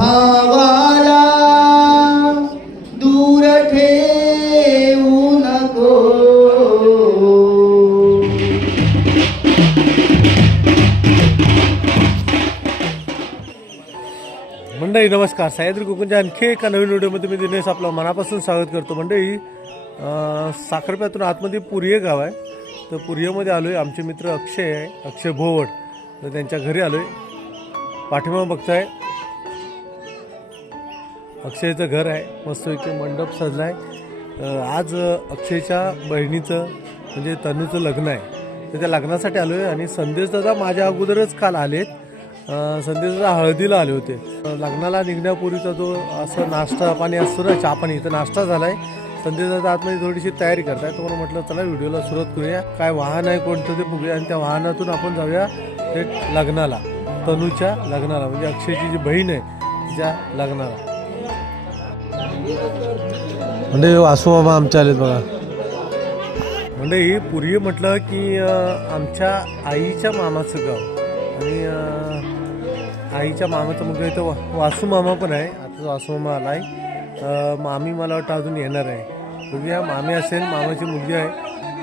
भावाला दूर ठेवू नको. मंडळी नमस्कार. सह्याद्री कोकणच्या आणखी एका नवीन व्हिडिओमध्ये मी दिनेश आपलं मनापासून स्वागत करतो. मंडळी साखरप्यातून आतमध्ये पुरिये गाव आहे, तर पुरियेमध्ये आलो आहे. आमचे मित्र अक्षय आहे, अक्षय भोवड, तर त्यांच्या घरी आलो आहे. पाठीमागं बघताय अक्षयचं घर आहे, मस्तपैकी मंडप सजला आहे. आज अक्षयच्या बहिणीचं म्हणजे तनूचं लग्न आहे, तर त्या लग्नासाठी आलो आहे. आणि संदेशदादा माझ्या अगोदरच काल आलेत. संदेशदादा हळदीला आले होते. लग्नाला निघण्यापूर्वीचा जो असं नाश्ता पाणी असतो ना, चहा पाणी, तर नाश्ता झाला आहे. संदेशदादा आतमध्ये थोडीशी तयारी करताय. तुम्हाला म्हटलं चला व्हिडिओला सुरुवात करूया. काय वाहन आहे कोणतं ते बघूया, आणि त्या वाहनातून आपण जाऊया थेट लग्नाला, तनूच्या लग्नाला, म्हणजे अक्षयची जी बहीण आहे तिच्या लग्नाला. म्हणजे वासू मामा आमच्या आलेत बघा. म्हणजे ही पूर्वी म्हटलं की आमच्या आईच्या मामाचं गाव, आणि आईच्या मामाचा मुलगा इथं वासू मामा पण आहे. आता वासू मामा आला आहे. मामी मला वाटतं अजून येणार आहे. बघूया मामी असेल, मामाची मुलगी आहे,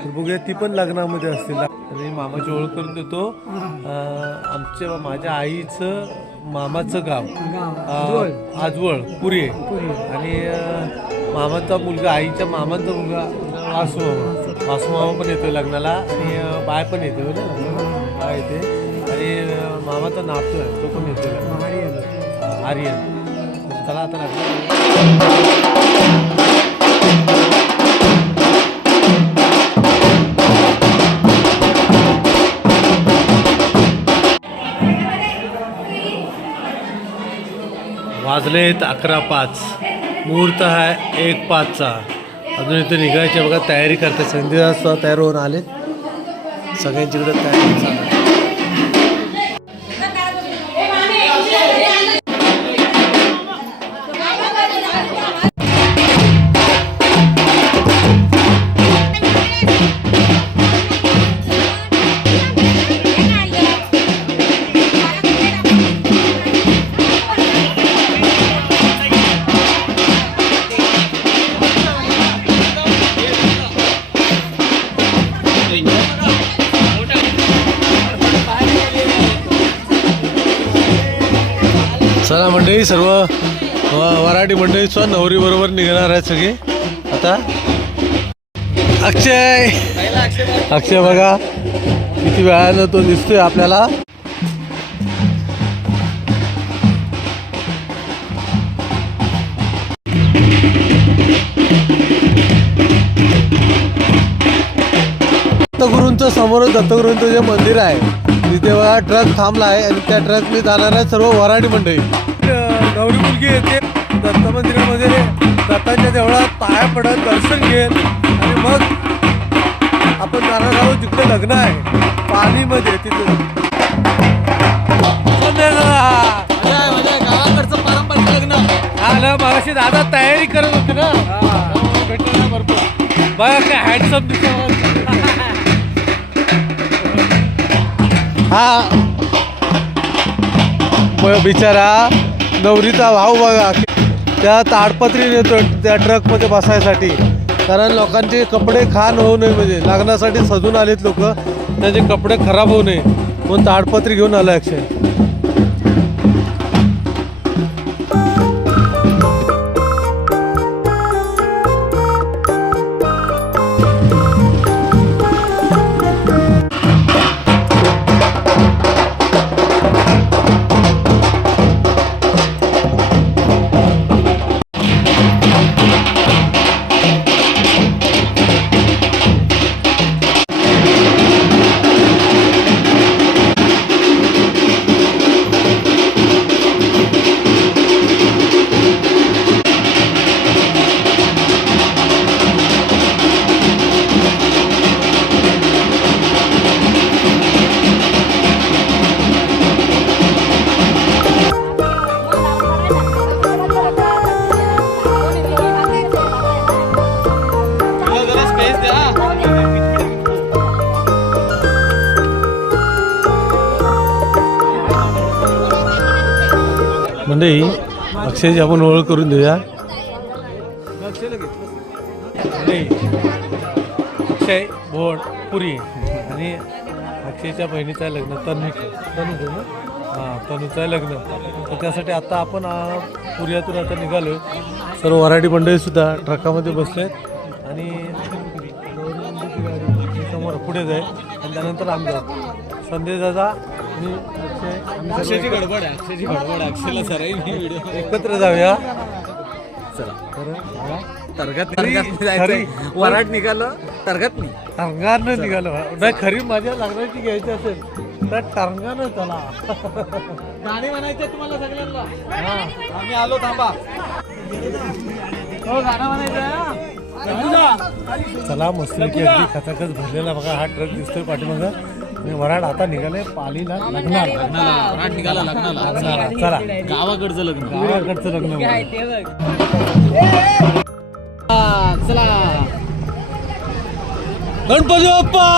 तर बघूया ती पण लग्नामध्ये असतील. आणि मामाची ओळख करून देतो. माझ्या आईचं मामाचं गाव आजवळ पुरी, आणि मामाचा मुलगा, आईच्या मामाचा मुलगा वासू मामा. वासू मामा पण येतोय लग्नाला, आणि बाय पण येतोय ना, बाय येते, आणि मामाचा नातू आहे तो पण येतोय, आर्यन. चला आता वाजलेत 11:05, मुहूर्त आहे 1:05चा. अजून इथे निघायचे बघा, तयारी करते. संध्या तयार होऊन आले, सगळ्यांच्याकडे तयारी चालू आहे. चला मंडळी, सर्व वराडी मंडळी नवरी बरोबर निघणार आहेत सगळे. आता अक्षय बघा किती वेळानं तो दिसतोय आपल्याला. दत्तगुरूंचं समोर दत्तगुरूंचं जे मंदिर आहे तिथे बघा ट्रक थांबला आहे, आणि त्या ट्रकने जाणार आहे सर्व वराडी मंडळी. नवरी मुलगी येते दत्त मंदिरामध्ये, दत्तांच्या देवळात पाया पडत दर्शन घेत, आणि मग आपण जाणार आहोत जिकडे लग्न आहे पालीमध्ये. तिथे गावाकडचं पारंपरिक लग्न आलं. मागाशी दादा तयारी करत होते ना, भेटलं ना भरपूर. बघा काय हँडसम दिसत. हा बिचारा नवरीचा भाऊ बघा, त्या ताडपत्री नेतो त्या ट्रकमध्ये बसायसाठी, कारण लोकांचे कपडे घाण होऊ नये, म्हणजे लग्नासाठी सजून आलेत लोक, त्यांचे कपडे खराब होऊ नये म्हणून ताडपत्री घेऊन आला अक्षय. मंडळी अक्षयची आपण ओळख करून देऊया. अक्षय भोड पुरी आणि अक्षयच्या बहिणीचं लग्न तनूचं ना हां तनूचं आहे लग्न. तर त्यासाठी आता आपण पुण्यातून आता निघालो. सर्व वराठी मंडळीसुद्धा ट्रकामध्ये बसले आहेत आणि समोर पुढे जाईल आणि त्यानंतर आम्ही जाऊ. संदेश दादा मी अक्षयची गडबड आहे अक्षयला सर एकत्र जाऊया. वराड निघालं तरगात नाही टरंगानं निघालो नाही. खरी माझ्या लग्नाची घ्यायची असेल तर टरंगानं चला. गाणी म्हणायचे तुम्हाला सगळ्यांना. हां आम्ही आलो थांबा. हो गाणं म्हणायचं. चला मस्तपैकी अगदी खचाखच भरलेला बघा हा ट्रक दिसतोय पाठीमागं. आणि वराड आता निघाले पालीला लग्नाला. वराड निघाला लग्नाला. चला गावाकडचं लग्न. गावाकडचं लग्न. चला गणपती बाप्पा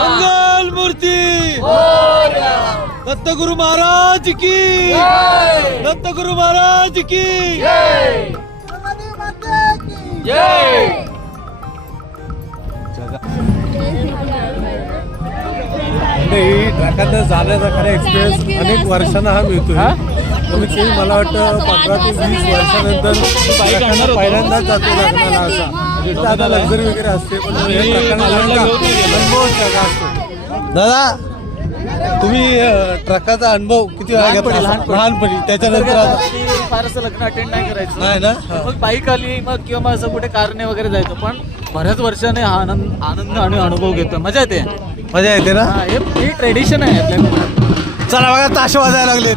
मंगल मूर्ती दत्तगुरु महाराज की दत्तगुरु महाराज की ट्रकात जाण्याचा खरा एक्सपिरियन्स अनेक वर्षांना हा मिळतोय. कमीत कमी मला वाटतं 15 ते 20 वर्षानंतर ट्रकानं पहिल्यांदाच जातो लग्नाला. असा इथं आता लक्झरी वगैरे असते पण हे ट्रकानं अनुभवच वेगळा असतो. दादा तुम्ही ट्रकाचा अनुभव किती वेळा घेतला लहानपणी त्याच्यानंतर आता फार असं लग्न अटेंड नाही करायचं. नाही ना. मग बाईक आली मग किंवा मग असं कुठे कारने वगैरे जायचं. पण बऱ्याच वर्षाने हा आनंद आणि अनुभव घेतो. मजा येते. मजा येते ना. हे ट्रेडिशन आहे आपल्याकडे. चला बघा ताशे वाजायला लागलेत.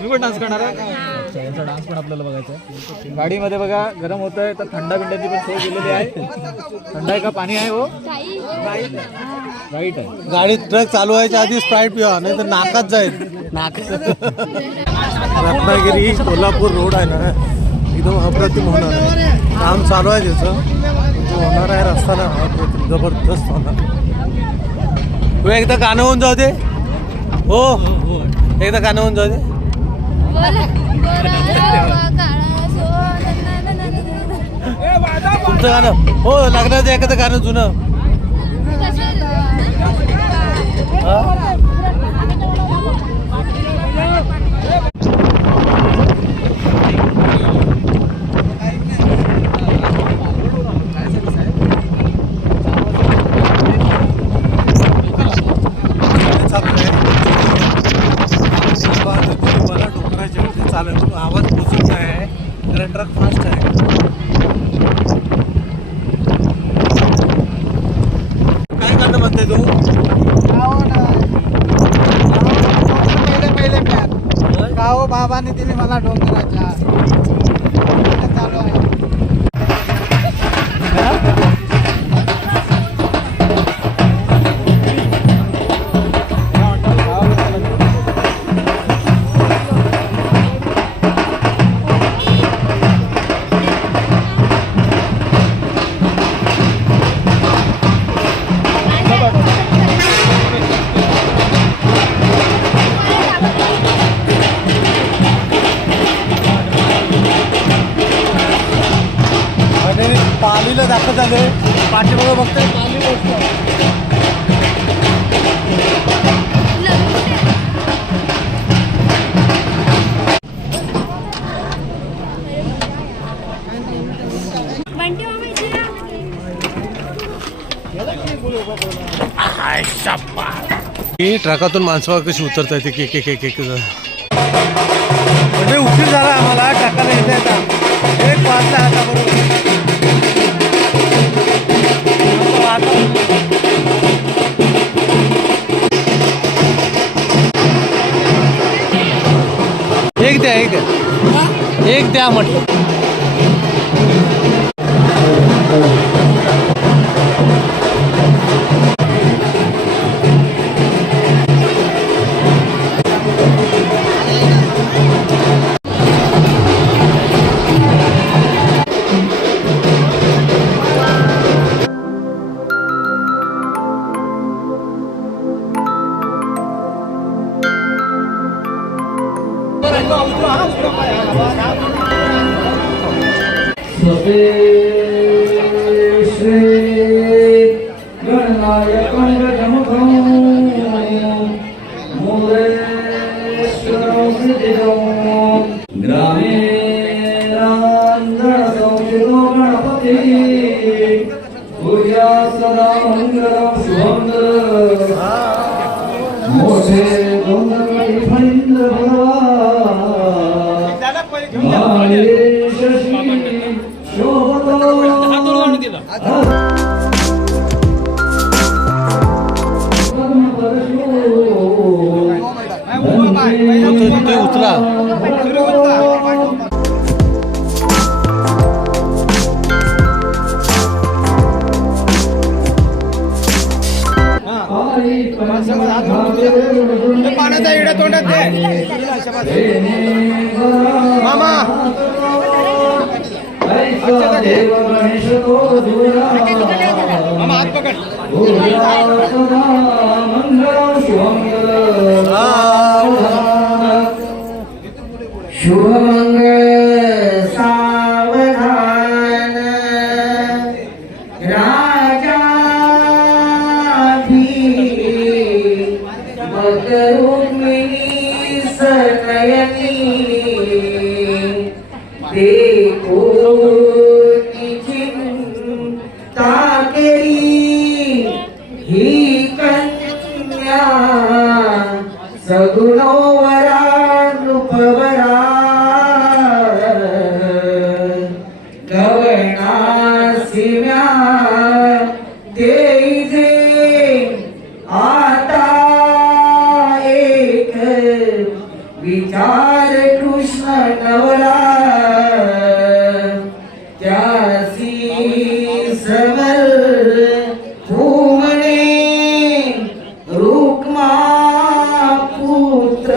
मी पण डान्स करणार आहे. यांचा डान्स पण आपल्याला बघायचा आहे. गाडीमध्ये बघा गरम होत आहे तर थंडा बिंड्याची पण सोय केलेली आहे. थंड आहे का पाणी आहे हो राईट आहे. गाडीत ट्रक चालू व्हायच्या आधी स्प्राईट पिवा नाही तर नाकात जाईल. रत्नागिरी कोल्हापूर रोड आहे ना एकदम अप्रतिम होणार आहे. काम चालू आहे त्याचं जो होणार आहे रस्ता ना अप्रतिम जबरदस्त होणार. तू एकदा गाणं होऊन जाऊ दे. हो एकदा गाणं होऊन जाऊ दे. तुमचं गाणं हो लग्नाचं एखादं गाणं जुनं. चालत आवाज पोचत आहे कारण ट्रक फास्ट आहे. काय गाणं म्हणते तू. गाव बाबाने दिली मला डोंगराच्या चालू आहे. पालीला दाखवत आले पाठीमागं बघतोय पाली बसतो. ट्रकातून माणसं कशी उतरता येते केक केक केक केक म्हणजे उशीर झाला आम्हाला ट्रकाला येता येता. 1 वाजला आता बरोबर. एक द्या म्हटलं. स्वस्ते श्री गणनायकं गजमुखं मूलेश्वरं सिद्धिदं ग्रामे राञ्जनसंस्थितो गणपतिः कुर्यात् सदा मङ्गलं शुभं मोठे गौरवै फणीन्द्र भगवान् माहेश श्री शोभतो ते उचला. पाण्याचा इडा तोंडात दे मामा. मामा हात पकड. शुभमंगल सावधान राजा रुक्मिणी सनयनी देखो चिंता केली ही कन्या सगुणोवरा नृपवरा गवनासिम्या तेजे आता एक विचार कृष्ण नवरा त्यासी समर भूमने रुक्मा पुत्र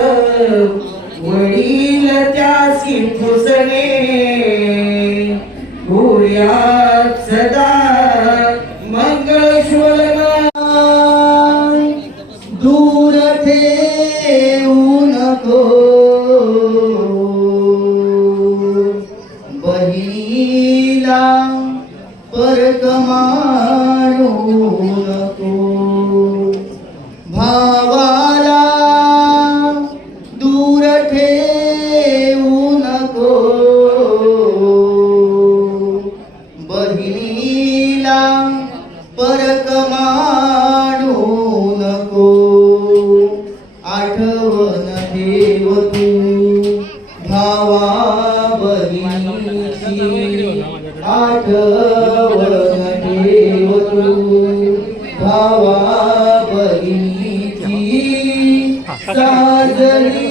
वडील त्यासी फुसणे भूयात सदा मंगळ दूर ठेवू नको बहिला परगमानू नको भावाला दूर ठेवू नको बहिणीला परगमानू नको आठवण ठेव तू भावा बहिणीची आठवण ठेव तू भावा बहिणीची साजरी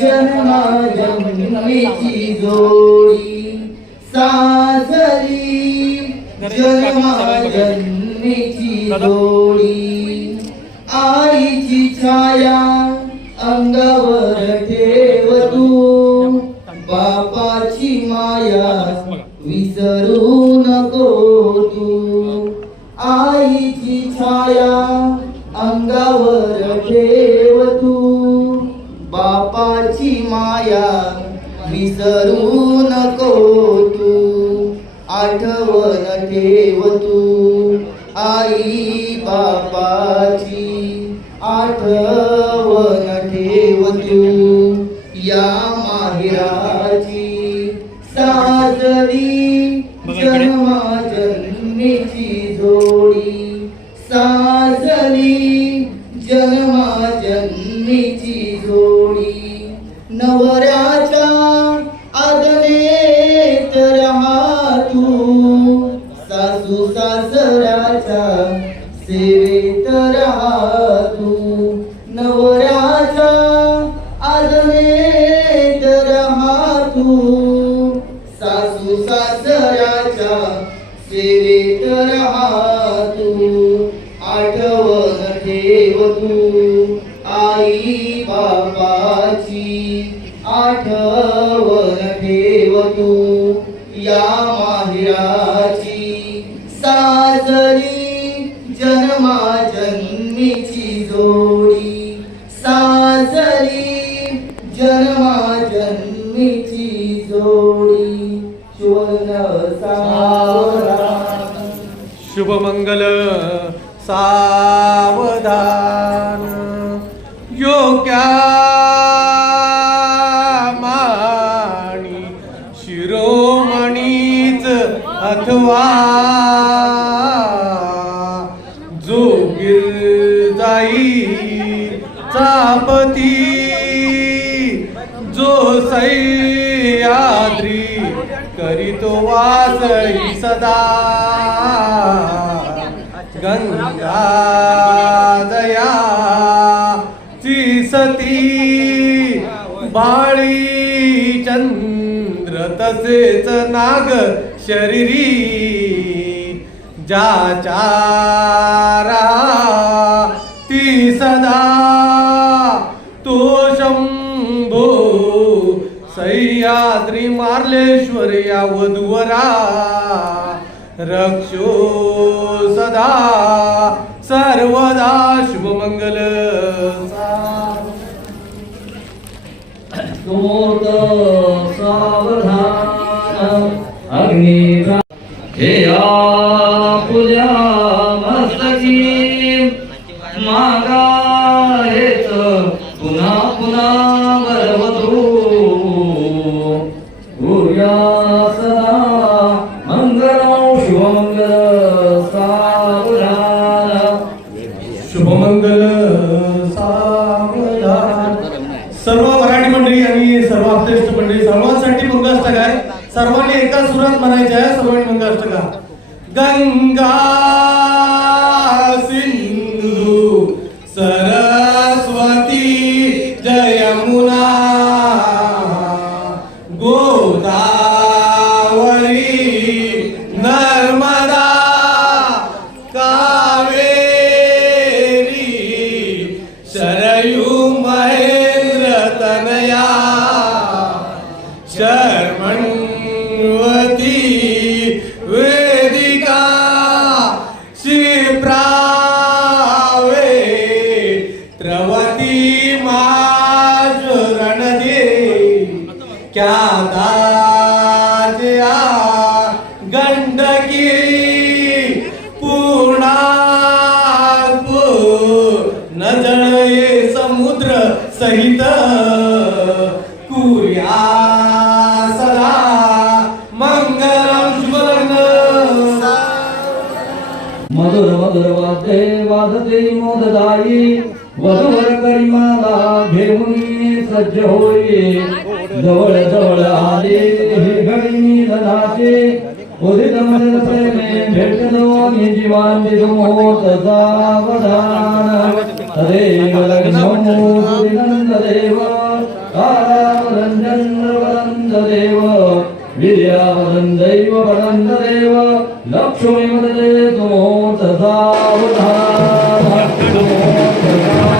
जन्मा जन्मीची जोडी साजरी जन्मा जन्मीची जोडी आईची छाया अंगावर ठेव तू बापाची माया विसरू नको तू आईची छाया अंगावर ठेव तू बापाची माया विसरू नको तू आठवण ठेव तू आई बापाची आठवण ठेव तू या माहेराची साजरी जन्मा जन्मीची जोडी साजरी जन्मा जन्मीची जोडी नवऱ्याच्या आदनेत रहा तू सासू सासऱ्याच्या सेवेत रहा तू नवऱ्याच्या आदनेत रहा तू सासू सासऱ्याच्या सेवेत रहा तू आठवण ठेव तू आई बापाची आठवण ठेव तू या माहेराची साजरी जन्मा जन्मीची जोडी साजरी जन्मा जन्मीची जोडी. बोलणं सावधान. शुभमंगल सावधान योग्यामानी शिरोमणीच अथवा जो गिरजाई चापती जो सह्याद्री करीतो वासई सदा गंगा दया ची सती बाळी चंद्र तसेच नाग शरीरी ज्याचारा ती सदा तो शंभो सह्याद्री मार्लेश्वर या वधूवरा रक्षो सदा सर्वदा शुभमंगल सुमूर्त सावधान अग्नि हे पूजा मस्तकी मागा हेच पुन्हा पुन्हा वरवधू पूर्या सदा मंगलम शुभमंगल सावधान शुभमंगल सावधान. सर्व मराठी मंडळी आणि सर्व आप्तेष्ट मंडळी सर्वांसाठी मंगलाष्टक आहे. सर्वांनी एका सुरात म्हणायचे आहे. सर्वांनी मंगलाष्टक आहे. गंगा सिंधू सरस्वती जयमुना गोदावरी नर्मदा कावेरी शरयू महेंद्र तनया शर्मण्वती वेदिका शिप्रावे त्रवती माजुरणदे क्या दाजया गंडकी पूर्णा न जळये समुद्र सहित कुर्या सदा मंगलम शुभलग्न. मधुर मधुर वाद्ये वाजते मोददायी वधूवर करिमाला घेऊन सज्ज होई जवळ जवळ आले हे घडी निधनाचे उदित मदन प्रेमे भेटलो नि जीवांची मोत सावधान तदेव लग्नो सुरिनंद देव तारावरंजन वरंद देव वीर्यावरं दैव वरंद देव लक्ष्मी मदते तुमोत सावधान तुमोत सावधान.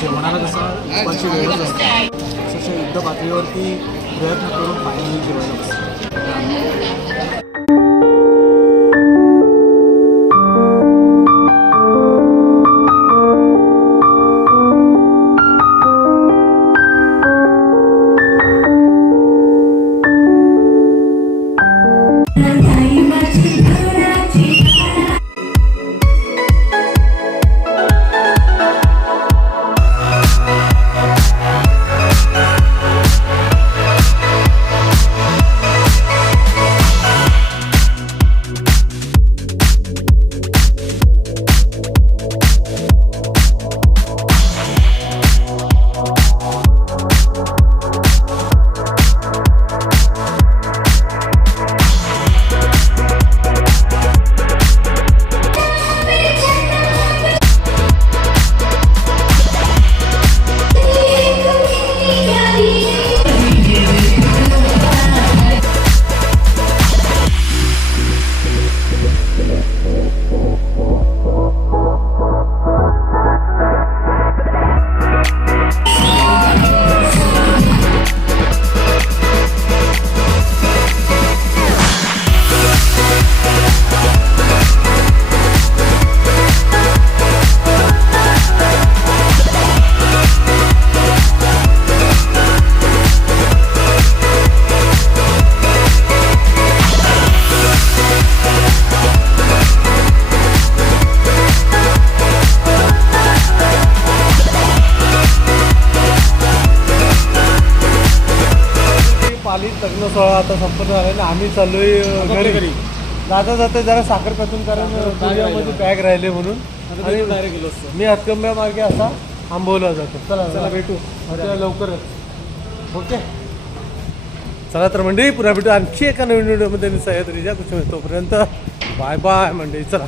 जेवणाला कसं उपाची वेळच असते अक्षरशः युद्ध पातळीवरती प्रयत्न करून फायनली जेवण असतं. पालीत लग्न सोहळा आता संपन्न झाला आणि आम्ही चाललोय घरी. जाता जाता जरा साखर पासून कारण पुण्यामध्ये बॅग राहिले म्हणून आणि डायरेक्ट गेलो असतो. मी हातकंब्या मार्गे असा आंबवला जातो. चला भेटू आता लवकरच. ओके चला तर मंडळी पुन्हा भेटू आणखी एका नवीन व्हिडिओमध्ये. सह्याद्रीच्या कुठे तोपर्यंत बाय बाय मंडळी. चला.